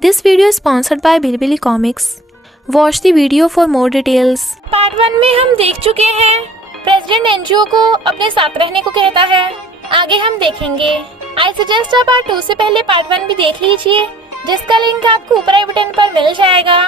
This video is sponsored by Bilibili Comics. Watch the video for more details. Part 1 में हम देख चुके हैं प्रेसिडेंट एनजीओ को अपने साथ रहने को कहता है। आगे हम देखेंगे। आई सजेस्ट आप पार्ट 2 से पहले पार्ट 1 भी देख लीजिए, जिसका लिंक आपको ऊपर आई बटन पर मिल जाएगा।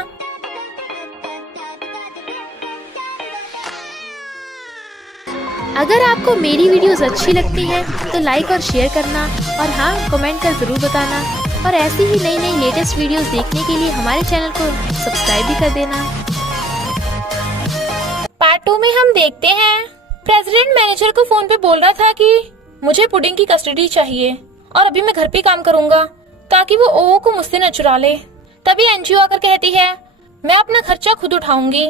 अगर आपको मेरी वीडियोस अच्छी लगती है तो लाइक और शेयर करना, और हाँ, कमेंट कर ज़रूर बताना। और ऐसी ही नई नई लेटेस्ट वीडियोस देखने के लिए हमारे चैनल को सब्सक्राइब भी कर देना। पार्ट 2 में हम देखते हैं प्रेसिडेंट मैनेजर को फोन पे बोल रहा था कि मुझे पुडिंग की कस्टडी चाहिए और अभी मैं घर पे काम करूंगा ताकि वो ओहो को मुझसे न चुरा ले। तभी एनजीओ आकर कहती है मैं अपना खर्चा खुद उठाऊंगी,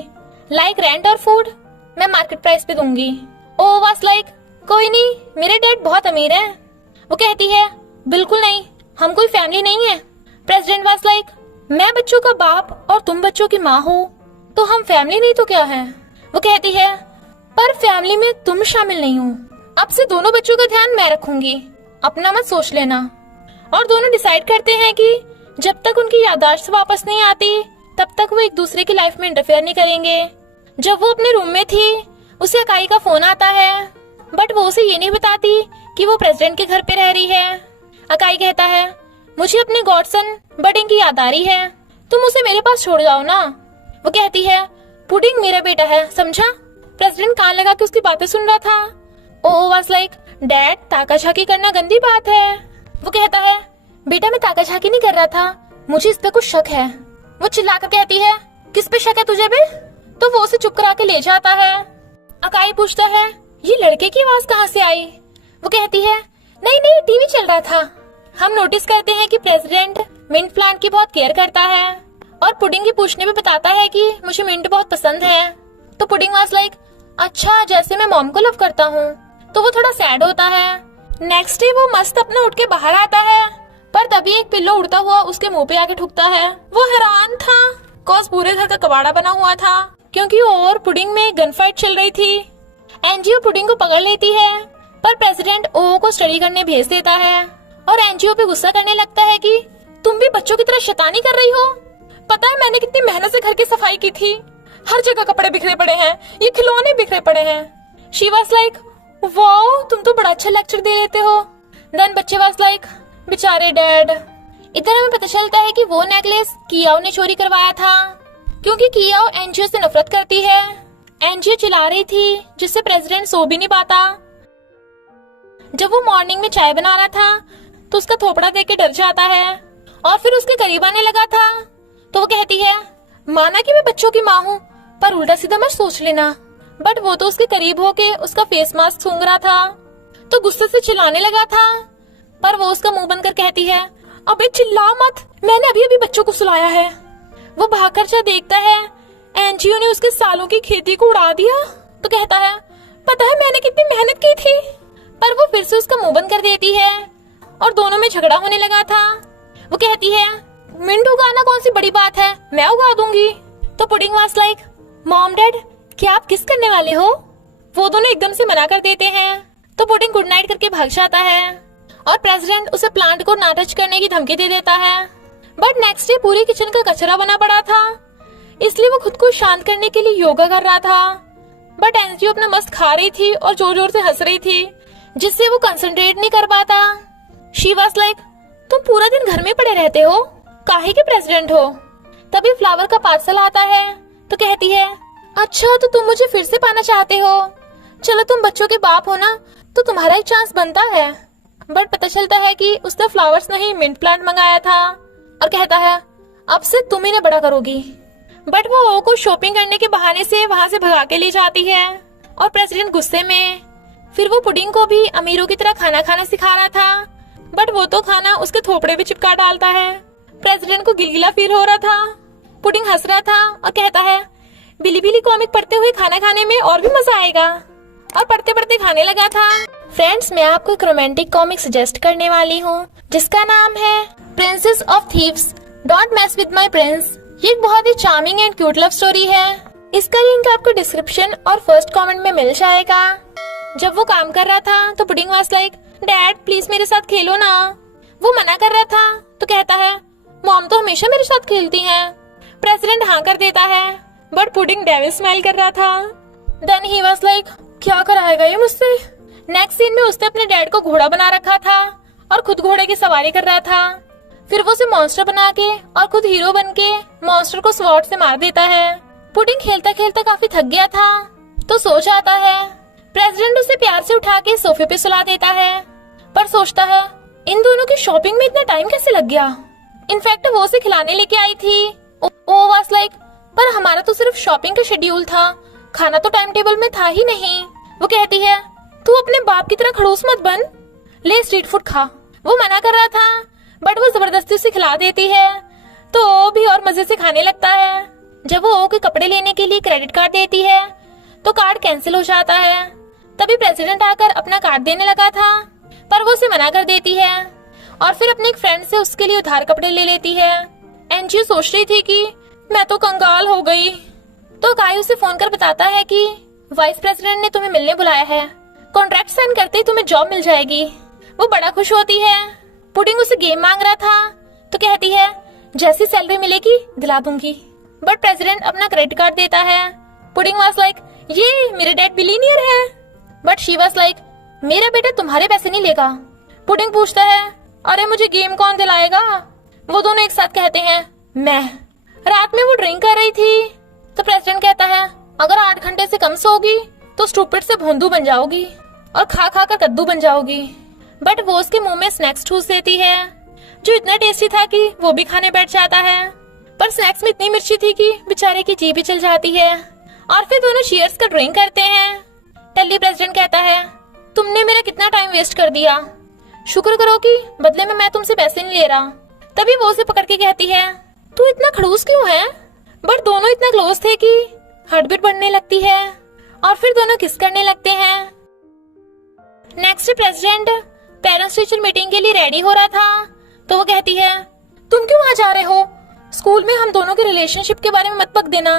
लाइक रेंट और फूड मैं मार्केट प्राइस पे दूंगी। ओह वाज लाइक कोई नहीं, मेरे डैड बहुत अमीर हैं। वो कहती है बिल्कुल नहीं, हम कोई फैमिली नहीं है। प्रेसिडेंट वाज लाइक मैं बच्चों का बाप और तुम बच्चों की माँ हो, तो हम फैमिली नहीं तो क्या है। वो कहती है पर फैमिली में तुम शामिल नहीं हो, अब से दोनों बच्चों का ध्यान मैं रखूंगी, अपना मत सोच लेना। और दोनों डिसाइड करते हैं कि जब तक उनकी याददाश्त वापस नहीं आती तब तक वो एक दूसरे की लाइफ में इंटरफेयर नहीं करेंगे। जब वो अपने रूम में थी उसे अकाई का फोन आता है, बट वो उसे ये नहीं बताती कि वो प्रेसिडेंट के घर पे रह रही है। अकाई कहता है मुझे अपने गॉडसन बडिंग की याद आ रही है, तुम उसे मेरे पास छोड़ जाओ ना। वो कहती है पुडिंग मेरा बेटा है, समझा। प्रेसिडेंट कान लगा के उसकी बातें सुन रहा था। ओह वाज लाइक डैड, ताका झाकी करना गंदी बात है। वो कहता है बेटा मैं ताका झाकी नहीं कर रहा था, मुझे इस पे कुछ शक है। वो चिल्लाकर कहती है किस पे शक है तुझे बे? तो वो उसे चुप करा के ले जाता है। अकाई पूछता है ये लड़के की आवाज कहाँ से आई? वो कहती है नहीं नहीं, टीवी चल रहा था। हम नोटिस करते हैं कि प्रेसिडेंट मिंट प्लांट की बहुत केयर करता है और पुडिंग के पूछने पे बताता है कि मुझे मिंट बहुत पसंद है। तो पुडिंग वाज लाइक अच्छा, जैसे मैं मॉम को लव करता हूँ। तो वो थोड़ा सैड होता है। नेक्स्ट डे वो मस्त अपना उठ के बाहर आता है, पर तभी एक पिल्लो उड़ता हुआ उसके मुंह पे आके ठुकता है। वो हैरान था कॉज पूरे घर का कबाड़ा बना हुआ था, क्योंकि और पुडिंग में गन फाइट चल रही थी। एनजीओ पुडिंग को पकड़ लेती है, पर प्रेसिडेंट ओहो को स्टडी करने भेज देता है और एनजीओ पे गुस्सा करने लगता है कि तुम भी बच्चों की तरह शैतानी कर रही हो। पता है मैंने कितनी मेहनत से घर की सफाई की थी, हर जगह कपड़े बिखरे पड़े हैं, ये खिलौने बिखरे पड़े हैं। शी वाज लाइक वाओ, तुम तो बड़ा अच्छा लेक्चर दे देते हो। देन बच्चे वाज लाइक बेचारे डैड। इधर हमें पता चलता है कि वो नेकलेस कियाओ ने चोरी करवाया था, क्योंकि कियाओ एनजीओ से नफरत करती है। एनजीओ चिल्ला रही थी जिससे प्रेसिडेंट सो भी नहीं पाता। जब वो मॉर्निंग में चाय बना रहा था तो उसका थोपड़ा देख के डर जाता है और फिर उसके करीब आने लगा था। तो वो कहती है माना कि मैं बच्चों की माँ हूँ, पर उल्टा सीधा मत सोच लेना। बट वो तो उसके करीब होके उसका फेस मास्क सूंघ रहा था, तो गुस्से से चिल्लाने लगा था, पर वो उसका मुंह बंद कर कहती है अबे चिल्ला मत, मैंने अभी अभी बच्चों को सुलाया है। वो भागकर जा देखता है एनजीओ ने उसके सालों की खेती को उड़ा दिया। तो कहता है पता है मैंने कितनी मेहनत की थी, पर वो फिर से उसका मुंह बंद कर देती है और दोनों में झगड़ा होने लगा था। वो कहती है मिंट उगाना कौन सी बड़ी बात है, मैं उगा दूंगी। तो pudding was like mom dad, क्या आप किस करने वाले हो? वो दोनों एकदम से मना कर देते हैं। तो पुडिंग गुड नाइट करके भाग जाता है और प्रेसिडेंट उसे प्लांट को ना टच करने की धमकी दे देता है। बट नेक्स्ट डे पूरी किचन का कचरा बना पड़ा था, इसलिए वो खुद को शांत करने के लिए योगा कर रहा था। बट एनजीओ अपना मस्त खा रही थी और जोर जोर से हंस रही थी, जिससे वो कंसंट्रेट नहीं कर पाता। शी वाज लाइक तुम पूरा दिन घर में पड़े रहते हो, काहे के प्रेसिडेंट हो? तभी फ्लावर का पार्सल आता है। तो कहती है अच्छा, तो तुम मुझे फिर से पाना चाहते हो, चलो तुम बच्चों के बाप हो ना, तो तुम्हारा एक चांस बनता है। बट पता चलता है कि उसने फ्लावर्स नहीं मिंट प्लांट मंगाया था और कहता है अब से तुम इन्हें बड़ा करोगी। बट वो ओहो को शॉपिंग करने के बहाने से वहां से भगा के ले जाती है और प्रेसिडेंट गुस्से में। फिर वो पुडिंग को भी अमीरों की तरह खाना खाना सिखा रहा था, बट वो तो खाना उसके थोपड़े पे चिपका डालता है। प्रेसिडेंट को गिलगिला फील हो रहा था। पुडिंग हंस रहा था और कहता है बिलीबिली कॉमिक पढ़ते हुए खाना खाने में और भी मजा आएगा, और पढ़ते पढ़ते खाने लगा था। फ्रेंड्स, मैं आपको एक रोमांटिक कॉमिक सजेस्ट करने वाली हूँ जिसका नाम है princess of thieves don't mess with my prince. ये एक बहुत ही charming and cute love story है। इसका लिंक आपको डिस्क्रिप्शन और फर्स्ट कमेंट में मिल जाएगा। जब वो काम कर रहा था तो pudding was like dad please मेरे साथ खेलो ना। वो मना कर रहा था तो कहता है मॉम तो हमेशा मेरे साथ खेलती हैं। प्रेसिडेंट हाँ कर देता है, बट पुडिंग डेविल स्माइल कर रहा था। देन ही वाज लाइक, क्या कराएगा ये मुझसे। नेक्स्ट सीन में उसने अपने डैड को घोड़ा बना रखा था और खुद घोड़े की सवारी कर रहा था। फिर वो उसे मॉन्स्टर बना के और खुद हीरो बन के मॉन्स्टर को स्वॉर्ड से मार देता है। पुडिंग खेलता खेलता काफी थक गया था तो सो जाता है। प्रेसिडेंट उसे प्यार से उठा के सोफे पे सुला देता है, पर सोचता है इन दोनों की शॉपिंग में इतना टाइम कैसे लग गया। इनफैक्ट वो उसे खिलाने लेके आई थी। ओ वाज लाइक, पर हमारा तो सिर्फ शॉपिंग का शेड्यूल था, खाना तो टाइम टेबल में था ही नहीं। वो कहती है, तू अपने बाप की तरह खड़ूस मत बन, ले स्ट्रीट फूड खा। वो मना कर रहा था, बट वो जबरदस्ती उसे खिला देती है तो वो भी और मजे से खाने लगता है। जब वो ओ के कपड़े लेने के लिए क्रेडिट कार्ड देती है तो कार्ड कैंसिल हो जाता है। तभी प्रेसिडेंट आकर अपना कार्ड देने लगा था, पर वो उसे मना कर देती है और फिर अपने एक फ्रेंड से उसके लिए उधार कपड़े ले लेती है। एनजीओ सोच रही थी कि मैं तो कंगाल हो गई, तो काई उसे फोन कर बताता है कि वाइस प्रेसिडेंट ने तुम्हें मिलने बुलाया है, कॉन्ट्रैक्ट साइन करते ही तुम्हें जॉब मिल जाएगी। वो बड़ा खुश होती है। पुडिंग उसे गेम मांग रहा था तो कहती है, जैसी सैलरी मिलेगी दिला दूंगी, बट प्रेसिडेंट अपना क्रेडिट कार्ड देता है। पुडिंग वाज लाइक, ये मेरे डैड बिलीनियर है, बट शी वाज लाइक, मेरा बेटा तुम्हारे पैसे नहीं लेगा। पुडिंग पूछता है, अरे मुझे गेम कौन दिलाएगा। वो दोनों एक साथ कहते हैं, मैं। रात में वो ड्रिंक कर रही थी तो प्रेसिडेंट कहता है, अगर 8 घंटे से कम सोगी तो स्टूपिड से भोंदू बन जाओगी और खा खा कर कद्दू बन जाओगी। बट वो उसके मुंह में स्नैक्स ठूस देती है जो इतना टेस्टी था कि वो भी खाने बैठ जाता है, पर स्नैक्स में इतनी मिर्ची थी कि बेचारे की जीभ भी चल जाती है। और फिर दोनों चीयर्स का ड्रिंक करते हैं। टल्ली प्रेसिडेंट कहता है, तुमने मेरा कितना टाइम वेस्ट कर दिया, शुक्र करो कि बदले में मैं तुमसे पैसे नहीं ले रहा। तभी वो उसे पकड़ के कहती है, तू इतना खड़ूस क्यों है। बट दोनों इतना क्लोज थे कि हार्ट बीट बढ़ने लगती है और फिर दोनों किस करने लगते हैं। Next president parents teacher meeting के लिए रेडी हो रहा था तो वो कहती है, तुम क्यों वहां जा रहे हो, स्कूल में हम दोनों के रिलेशनशिप के बारे में मत बक देना।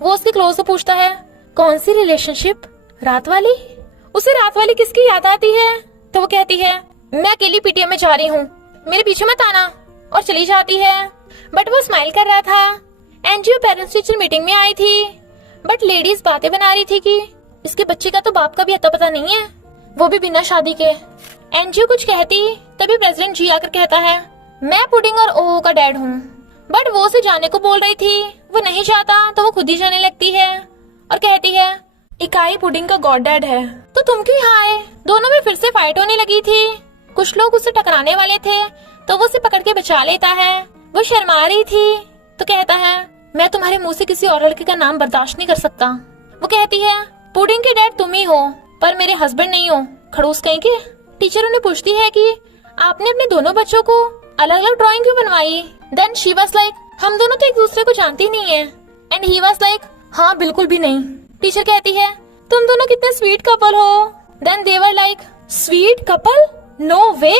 वो उसके क्लोज से पूछता है, कौन सी रिलेशनशिप, रात वाली। उसे रात वाली किसकी याद आती है तो वो कहती है, मैं अकेली पीटीएम में जा रही हूँ, मेरे पीछे मत आना, और चली जाती है। बट वो स्माइल कर रहा था। एनजीओ पेरेंट्स टीचर मीटिंग में आई थी, बट लेडीज बातें बना रही थी कि इसके बच्चे का तो बाप का भी अता पता नहीं है, वो भी बिना शादी के। एनजीओ कुछ कहती तभी प्रेसिडेंट जी आकर कहता है, मैं पुडिंग और ओहो का डैड हूँ। बट वो उसे जाने को बोल रही थी, वो नहीं चाहता तो वो खुद ही जाने लगती है और कहती है, इकाई पुडिंग का गॉड डैड है तो तुम क्यों यहाँ आए। दोनों में फिर से फाइट होने लगी थी। कुछ लोग उसे टकराने वाले थे तो वो उसे पकड़ के बचा लेता है। वो शर्मा रही थी तो कहता है, मैं तुम्हारे मुंह से किसी और लड़के का नाम बर्दाश्त नहीं कर सकता। वो कहती है, पुडिंग के डैड तुम ही हो पर मेरे हस्बैंड नहीं हो, खड़ूस कहीं के। टीचर उन्हें पूछती है कि आपने अपने दोनों बच्चों को अलग अलग ड्राइंग क्यों बनवाई। देन शी वाज लाइक, हम दोनों तो एक दूसरे को जानती नहीं है। एंड ही वाज लाइक, हाँ बिल्कुल भी नहीं। टीचर कहती है, तुम दोनों कितने स्वीट कपल हो। Then they were like, sweet couple, no way.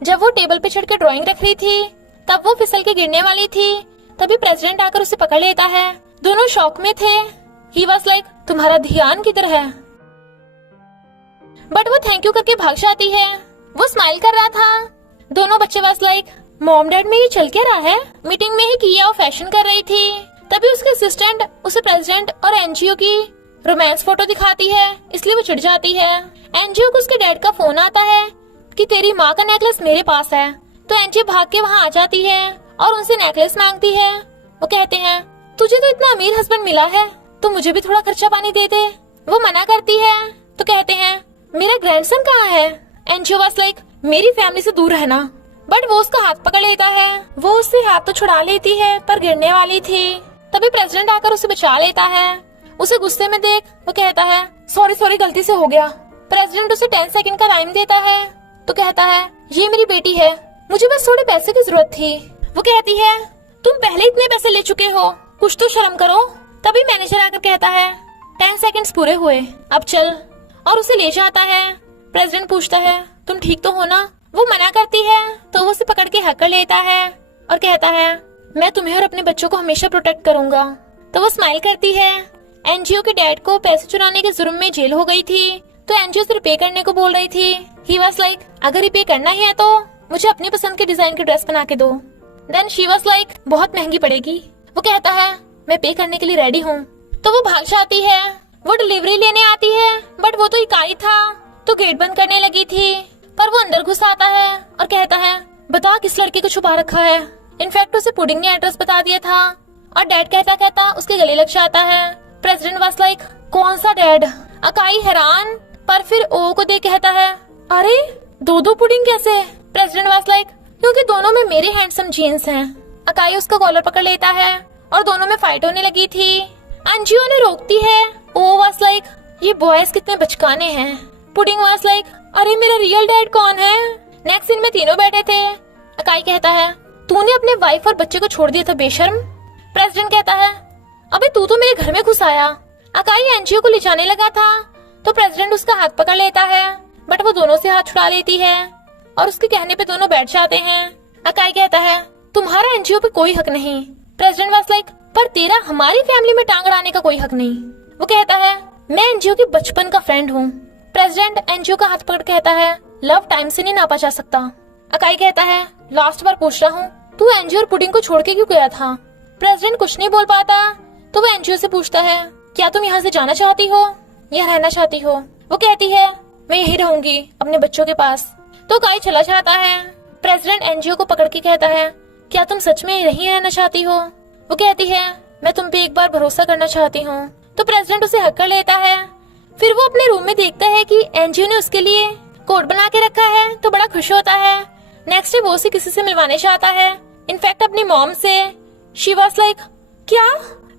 जब वो टेबल पे चढ़ के ड्राइंग रख रही थी तब वो फिसल के गिरने वाली थी। तभी प्रेसिडेंट आकर उसे पकड़ लेता है। दोनों शॉक में थे। ही वाज लाइक, तुम्हारा ध्यान किधर है। बट वो थैंक यू करके भाग जाती है। वो स्माइल कर रहा था। दोनों बच्चे वाज लाइक, मॉम डैड में ये चल क्या रहा है। मीटिंग में ही किया और फैशन कर रही थी। तभी उसके असिस्टेंट उसे प्रेसिडेंट और एनजीओ की रोमांस फोटो दिखाती है, इसलिए वो चिढ़ जाती है। एनजीओ को उसके डैड का फोन आता है कि तेरी माँ का नेकलेस मेरे पास है। तो एनजीओ भाग के वहाँ आ जाती है और उनसे नेकलेस मांगती है। वो कहते हैं, तुझे तो इतना अमीर हस्बैंड मिला है तो मुझे भी थोड़ा खर्चा पानी दे दे। वो मना करती है तो कहते हैं, मेरा ग्रैंडसन कहाँ है। एनजीओ वाज लाइक, मेरी फैमिली से दूर रहना। बट वो उसका हाथ पकड़ लेता है। वो उससे हाथ तो छुड़ा लेती है पर गिरने वाली थी। तभी प्रेसिडेंट आकर उसे बचा लेता है। उसे गुस्से में देख वो कहता है, सॉरी गलती से हो गया। प्रेसिडेंट उसे 10 सेकंड का टाइम देता है तो कहता है, ये मेरी बेटी है, मुझे बस थोड़े पैसे की जरूरत थी। वो कहती है, तुम पहले इतने पैसे ले चुके हो, कुछ तो शर्म करो। तभी मैनेजर आकर कहता है, 10 सेकंड्स पूरे हुए, अब चल, और उसे ले जाता है। प्रेसिडेंट पूछता है, तुम ठीक तो हो ना। वो मना करती है तो वो उसे पकड़ के हक कर लेता है और कहता है, मैं तुम्हें और अपने बच्चों को हमेशा प्रोटेक्ट करूंगा। तो वो स्माइल करती है। एनजीओ के डैड को पैसे चुराने के जुर्म में जेल हो गई थी तो एनजीओ से रिपे करने को बोल रही थी। ही वाज लाइक, अगर रिपे करना ही है तो मुझे अपनी पसंद के डिजाइन की ड्रेस बना के दो। देन शी वाज लाइक बहुत महंगी पड़ेगी। वो कहता है मैं पे करने के लिए रेडी हूँ। तो वो भाग जाती है। वो डिलीवरी लेने आती है बट वो तो इकाई था तो गेट बंद करने लगी थी। पर वो अंदर घुस आता है और कहता है बता किस लड़के को छुपा रखा है। इनफैक्ट उसे पुडिंग ने एड्रेस बता दिया था और डैड कहता कहता उसके गले लग जाता है। प्रेसिडेंट वाज लाइक कौन सा डैड? अकाई हैरान पर फिर ओ को देख कहता है अरे दो पुडिंग कैसे? प्रेसिडेंट वाज लाइक क्योंकि दोनों में मेरे हैंडसम जीन्स हैं। अकाई उसका कॉलर पकड़ लेता है और दोनों में फाइट होने लगी थी। अंजियो ने रोकती है। ओ वाज लाइक ये बॉयज कितने बचकाने हैं। पुडिंग वाज लाइक अरे मेरा रियल डैड कौन है? नेक्स्ट सीन में तीनों बैठे थे। अकाई कहता है तूने अपने वाइफ और बच्चे को छोड़ दिया था बेशर्म। प्रेसिडेंट कहता है अबे तू तो मेरे घर में घुस आया। अकाई एनजीओ को ले जाने लगा था तो प्रेसिडेंट उसका हाथ पकड़ लेता है बट वो दोनों से हाथ छुड़ा लेती है और उसके कहने पे दोनों बैठ जाते हैं। अकाई कहता है तुम्हारा एनजीओ पे कोई हक नहीं। प्रेसिडेंट वाज लाइक पर तेरा हमारी फैमिली में टांग अड़ाने का कोई हक नहीं। वो कहता है मैं एनजीओ की बचपन का फ्रेंड हूँ। प्रेसिडेंट एनजीओ का हाथ पकड़ कहता है लव टाइम से नहीं नापा जा सकता। अकाई कहता है लास्ट बार पूछ रहा हूँ तू एनजीओ और पुडिंग को छोड़ के क्यों गया था? प्रेसिडेंट कुछ नहीं बोल पाता तो वो एनजीओ से पूछता है क्या तुम यहाँ से जाना चाहती हो या रहना चाहती हो? वो कहती है मैं यही रहूंगी अपने बच्चों के पास। तो अकाई चला जाता है। प्रेसिडेंट एनजीओ को पकड़ के कहता है क्या तुम सच में यहीं रहना चाहती हो? वो कहती है मैं तुम पे एक बार भरोसा करना चाहती हूँ। तो प्रेसिडेंट उसे हक कर लेता है। फिर वो अपने रूम में देखता है कि एनजीओ ने उसके लिए कोट बना के रखा है तो बड़ा खुश होता है। नेक्स्ट डे वो उसे किसी से मिलवाने चाहता है, इनफैक्ट अपनी मॉम से। शी वाज लाइक क्या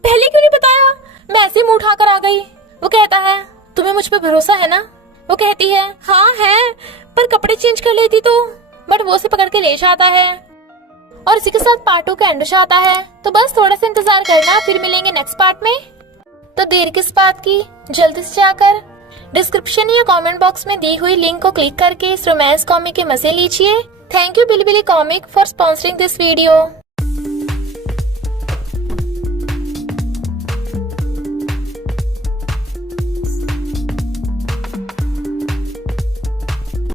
पहले क्यों नहीं बताया? मैं ऐसे मुंह उठाकर आ गई। वो कहता है तुम्हें मुझ पे भरोसा है ना? वो कहती है हाँ है पर कपड़े चेंज कर लेती तो। बट वो उसे पकड़ के ले जाता है और इसी के साथ पार्ट 2 का एंड जाता है। तो बस थोड़ा सा इंतजार करना, फिर मिलेंगे नेक्स्ट पार्ट में। तो देर किस बात की, जल्दी से जाकर डिस्क्रिप्शन या कमेंट बॉक्स में दी हुई लिंक को क्लिक करके इस रोमांस कॉमिक के मजे लीजिए। Thank you Billy Billy comic for sponsoring this video.